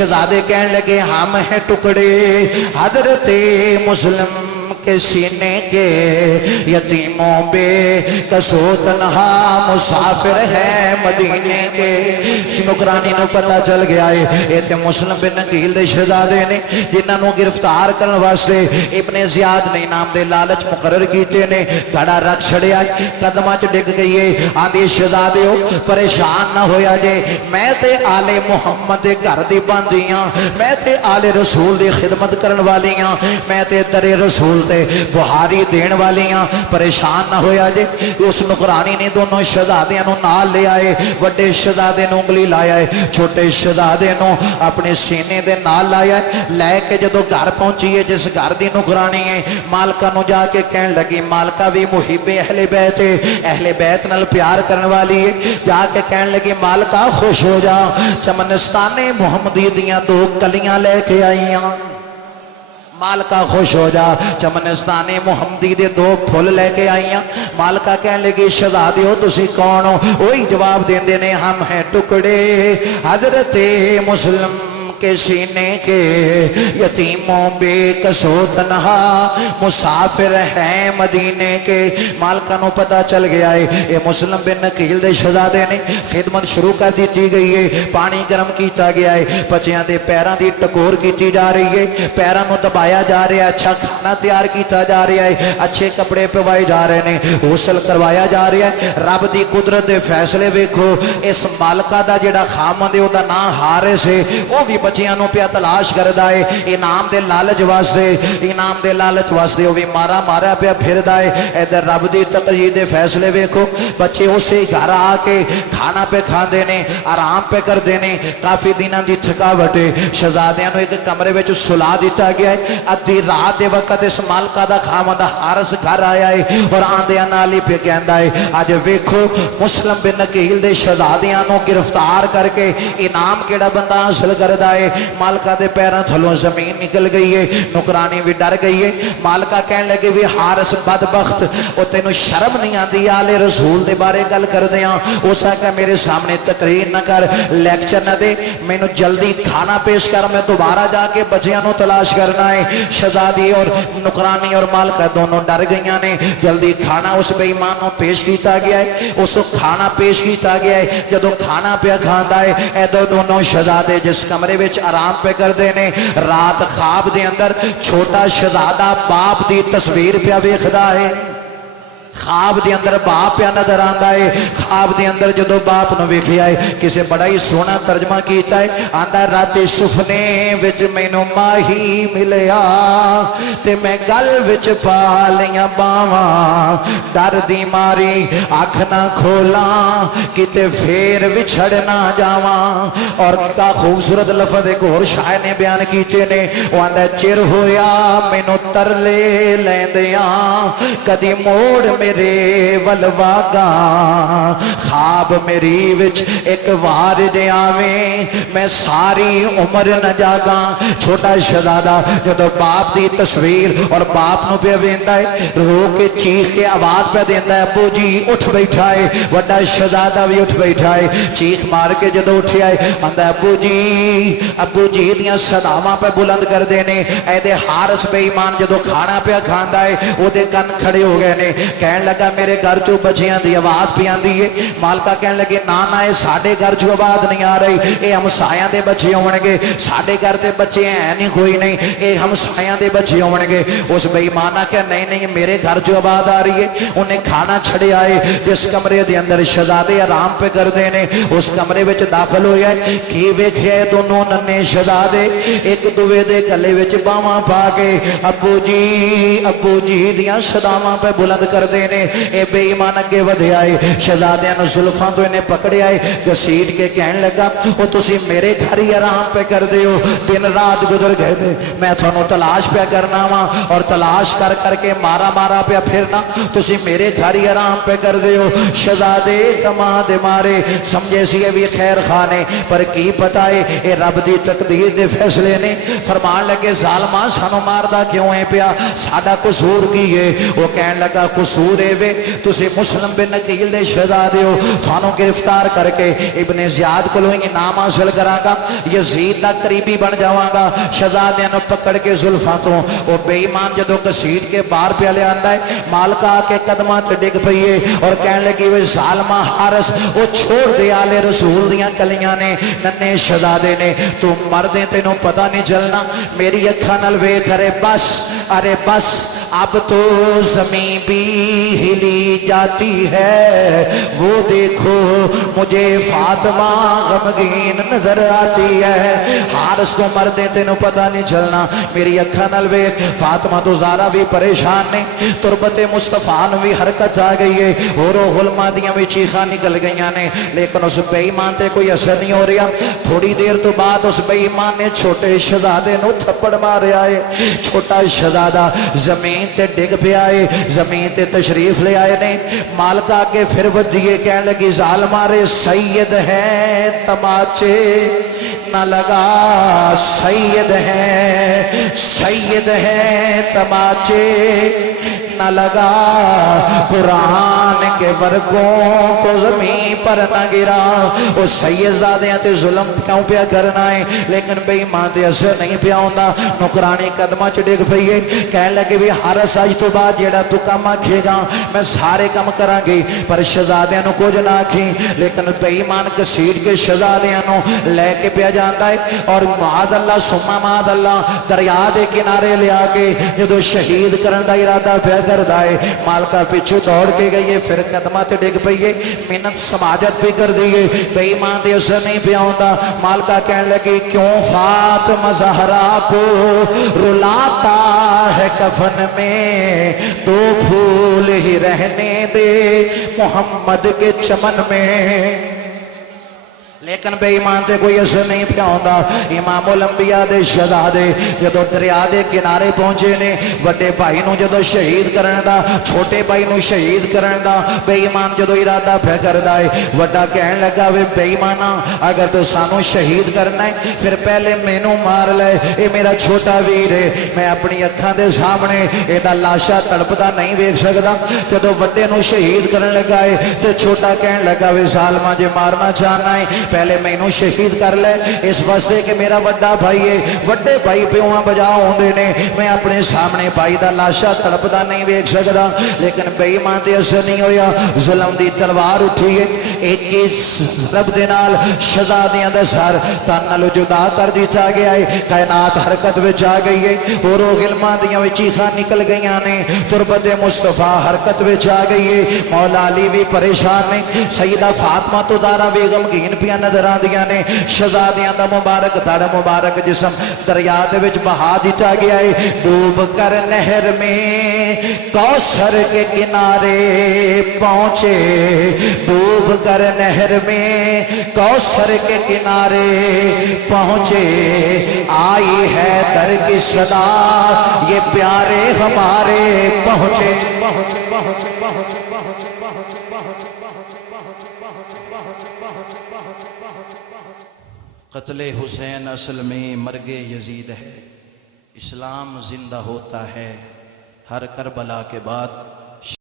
शहजादे कहने लगे हम हैं टुकड़े हजरत मुस्लिम के सीने के, यतीमों बे कसो तन्हा मुसाफिर है मदीने के। नुकरानी को पता चल गया है ये तो मुस्लिम बिन अकील दे शहजादे ने जिन्होंने गिरफ्तार करने वास्ते इब्ने ज़ियाद ने इनाम दे लालच मुकर्रर कीते ने। घड़ा रख छड़िया कदमां च डिग गई है। आंदी शहजादे हो परेशान ना होया जे, मैं ते आले मुहम्मद दे घर दी बांधी हां, मैं ते आले रसूल दी खिदमत करन वाली हां, मैं ते दरे रसूल ते बुहारी देण वाली हां, परेशान ना होया जे। उस नुकरानी ने दोनों शहजादियां नूं नाल ले आए। वड्डे शहजादे नूं उंगली लाया है, छोटे शहजादे नूं अपने सीने दे नाल लाया है। लैके जदों घर पहुंची है जिस घर दी नुकरानी है, मालका नूं जाके कहण लगी, मालका भी मुहिब्बे अहले बैत है, अहले बैत नाल प्यार करने वाली है। जाके कहण लगी मालका खुश हो जा, चमनस्ताने मुहम्मदी दियां 2 कलियां लेके आई हां। मालका खुश हो जा, चमनस्ताने मुहम्मदी दे 2 फुल लेके आई हां। मालका कहने लगी शहजादे हो तुसी कौन हो? वही जवाब देंदे ने हम हैं टुकड़े हजरत मुस्लिम के सीने के, यतीमों बेकसो तन्हा मुसाफिर हैं मदीने के। मालका नूं पता चल गया है ये मुस्लिम बिन अकील दे शहजादे ने। खिदमत शुरू कर दी गई है, पानी गर्म किया गया है, बच्चियां दे पैरों की टकोर की जा रही है, पैरों को दबाया जा रहा है, अच्छा खाना तैयार किया जा रहा है, अच्छे कपड़े पवाए जा रहे हैं, गौसल करवाया जा रहा है। रब की कुदरत के फैसले वेखो। इस मालका का जिहड़ा खामद है उसका नाम हारिस है, वह भी बच्चियां नूं पिया तलाश करदा है इनाम दे लालच वास्ते, इनाम दे लालच वास्ते वह भी मारा मारा पिया फिरदा है। इधर रब की तकदीर दे फैसले वेखो। बच्चे उसे घर आके खाना पे खाते ने, आराम पे करते ने, काफ़ी दिनों की थकावट है। शहजादियां नूं एक कमरे में सुला दिता गया है। अद्धी रात के वक्त इस मालका दा खामद हारिस घर आया है और आंदियां नाल ही पे कहंदा है अज वेखो मुस्लिम बिन अकील दे शहजादियां नूं गिरफ्तार करके इनाम केड़ा बंदा हासिल करदा है। मालका दे पैरों थलों जमीन निकल गई है, नुकरानी भी डर गई है। मालका कहने लगे भी हारिस बदबख्त वो तेनों शर्म नहीं आती आले रसूल के बारे गल करदे हां, उस आख्या मेरे सामने तकरीर न कर, लैक्चर न दे, मैनू जल्दी खाना पेश कर, मैं दोबारा जाके बच्चियां नूं तलाश करना है। शहजादी और नुकरानी और मालका दोनों डर गई ने। जल्दी खाना उस बेईमान नूं पेश किया गया है, उस खाना पेश किया गया है। जदों खाना पिया खांदा है इधर दोनों शहजादे जिस कमरे में आराम पे करते हैं, रात ख्वाब दे अंदर छोटा शहजादा बाप की तस्वीर पिया वेखदा है। ख्वाब के अंदर बाप पिया नजर आता है। ख्वाब के अंदर जो बाप नूं वेखिया है, किसी बड़ा ही सोहना तर्जमा किया है, आंदा राते सुफने विच मैनू माही मिलिया ते मैं गल विच पा लिया बावां, डर दी मारी अख ना खोला किते फिर विछड़ ना जावा। और का खूबसूरत लफज एक होर शायर ने बयान किए ने, वो आंदा चिर होया मैनू तरले लैंदियां कदी मोड़ मेरे वलवागा, ख्वाब मेरी विच एक वार दे आवे मैं सारी उम्र न जागा। छोटा शहजादा जदों बाप की तस्वीर और बाप नूं पे वेंदा है, रो के चीख के आवाज पे देंदा है अबू जी उठ बैठा है। वड्डा शहजादा भी उठ बैठा है, चीख मार के जदों उठिया है आंदा अबू जी दियां सदावां पे बुलंद करदे ने। ऐदे हारिस बेईमान जदों खाना पिया खांदा है ओदे कन खड़े हो गए ने। कहन लगा मेरे घर चो बच्चियां की आवाज पी आती है। मालका कहन लगे ना ना ये साडे घर चो आवाज नहीं आ रही, ये हमसायां दे बच्चे होणगे, साडे घर ते बच्चे है नहीं कोई नहीं, ये हमसायां दे बच्चे होणगे। उस बेईमान आख्या नहीं नहीं मेरे घर चो आवाज आ रही है। उन्हें खाना छड़िया है जिस कमरे के अंदर शहजादे आराम पे करते हैं, उस कमरे में दाखिल होया की वेख्या दोनों नन्हे शहजादे एक दूजे के गले में बावां पा के अबू जी दियां सदावां पे बुलंद करते हैं। ये बेईमान अगे वधिया है, शहजादियां नूं जुल्फां तो इन्हें पकड़िया है, घसीट के कहन लगा वो तुसी मेरे घर ही आराम पे करते हो, दिन रात गुजर गए ने, मैं थानू तलाश पे करना वा और तलाश कर करके मारा मारा पे फिरना, तुसी मेरे घर ही आराम पे करते हो। शहजादे कमा दे मारे समझे सी भी खैर खाने, पर की पता है ये रब की तकदीर के फैसले ने। फरमान लगे जालमा सानू मारदा क्यों है पिया, साडा कसूर की है? वो कहन लगा कसूर कसूर है वे तुसी मुस्लिम बिन अकील दे शहजादे हो थानू गिरफ्तार करके इब्ने ज़ियाद कोलों इनाम हासिल करांगा यजीद दा करीबी बन जावांगा शहजादियां नू पकड़ के जुल्फां तो वो बेईमान जदों घसीट के बाहर पे ले आंदा है मालका आके कदमां ते डिग पई है और कहन लगी वे जालमा हारस वो छोड़ दे आले रसूल दियां कलियां ने नन्हे शहजादे ने तू मरदे तेनू पता नहीं चलना मेरी अखां नाल वेख अरे बस अब तो ज़मीं भी हिली जाती है वो देखो मुझे फातिमा गमगीन नजर आती है हारस को मरदे तेनू पता नहीं चलना मेरी अखां नाल वेख फातिमा तो ज़ारा भी परेशान ने तुरबते मुस्तफा नू भी हरकत आ गई है होरो गुलमा दियां भी चीखां निकल गई ने लेकिन उस बेईमान ते कोई असर नहीं हो रहा थोड़ी देर तो बाद उस बेईमान ने छोटे शहजादे नू थप्पड़ मारिया है छोटा शहजादा जमीन ते डिग पिया है जमीन ते तशरीफ ले आए ने मालका के फिर वधिए कहने लगी जालमा रे सैयद है तमाचे न लगा सैयद है तमाचे न लगा कुरान के वर्गों को जमीन पर न गिरा वो सैयदजादे ते जुल्म क्यों पिया करना है लेकिन बेईमान ते असर नहीं पिया होंदा नौकरानी कदमां च डिग पई है कहने लगे भी हारस अज तो बाद जेड़ा तू काम आखेगा मैं सारे काम करांगी पर शहजादियां नू कुछ ना आखी लेकिन बेईमान घसीट के शहजादियां नू लैके पिया जाता है और माद अल्लाह सुम्मा माद अल्लाह दरिया के किनारे लिया के जो शहीद करने का इरादा पिया करता है मालका पिछू दौड़ के गई है फिर कदमां ते डिग पई है मेहनत समाजत भी कर दी है बेईमान ते असर नहीं पिया होंदा मालका कहने लगी क्यों फातिमा ज़हरा को रुलाता है कफन में दो फूल ही रहने दे मोहम्मद के चमन में लेकिन बेईमान से कोई असर नहीं पिया होंदा इमामुल अंबिया दे शहजादे जदों दरिया के किनारे पहुंचे ने वड्डे भाई नूं जदों शहीद करने दा छोटे भाई नूं शहीद करने दा बेईमान जदों इरादा पिया करदा है वड्डा कहन लगा वे बेईमाना अगर तू सानू शहीद करना है फिर पहले मैनू मार ले ये मेरा छोटा वीर है मैं अपनी अखां दे सामने इहदा लाशा तड़पदा नहीं वेख सकदा जदों वड्डे नूं शहीद करन लगा है ते छोटा कहन लगा वे जालमा जे मारना चाहना है पहले मैनू शहीद कर ले इस वास्ते कि मेरा वड्डा भाई है वड्डे भाई प्यों बजा आउंदे ने मैं अपने सामने भाई दा लाशा तड़पदा नहीं वेख सकदा लेकिन बेईमान ते असर नहीं होया जुल्म दी तलवार उठी है एक ही ज़रब दे नाल शहजादियां दा सर तन नालों जुदा कर दिता गया है कायनात हरकत विच आ गई है होर गिलमां दियां चीखां निकल गई ने तुरबत मुस्तफा हरकत विच आ गई है मौला अली भी परेशान ने सईदा फातिमा तो ज़हरा बेगम गीन पिया नजर आंदियां ने शहजादियां दा मुबारक धड़ मुबारक जिस्म दरिया दे विच बहा दिता गया है डूब कर नहर में कौसर के किनारे पहुंचे डूब कर नहर में कौसर के किनारे पहुंचे आई है दर की सदा ये प्यारे हमारे पहुंचे पहुंचे पहुंचे पहुंचे पहुंचे पहुंचे पहुंचे क़त्ल हुसैन असल में मर्गे यजीद है इस्लाम जिंदा होता है हर करबला के बाद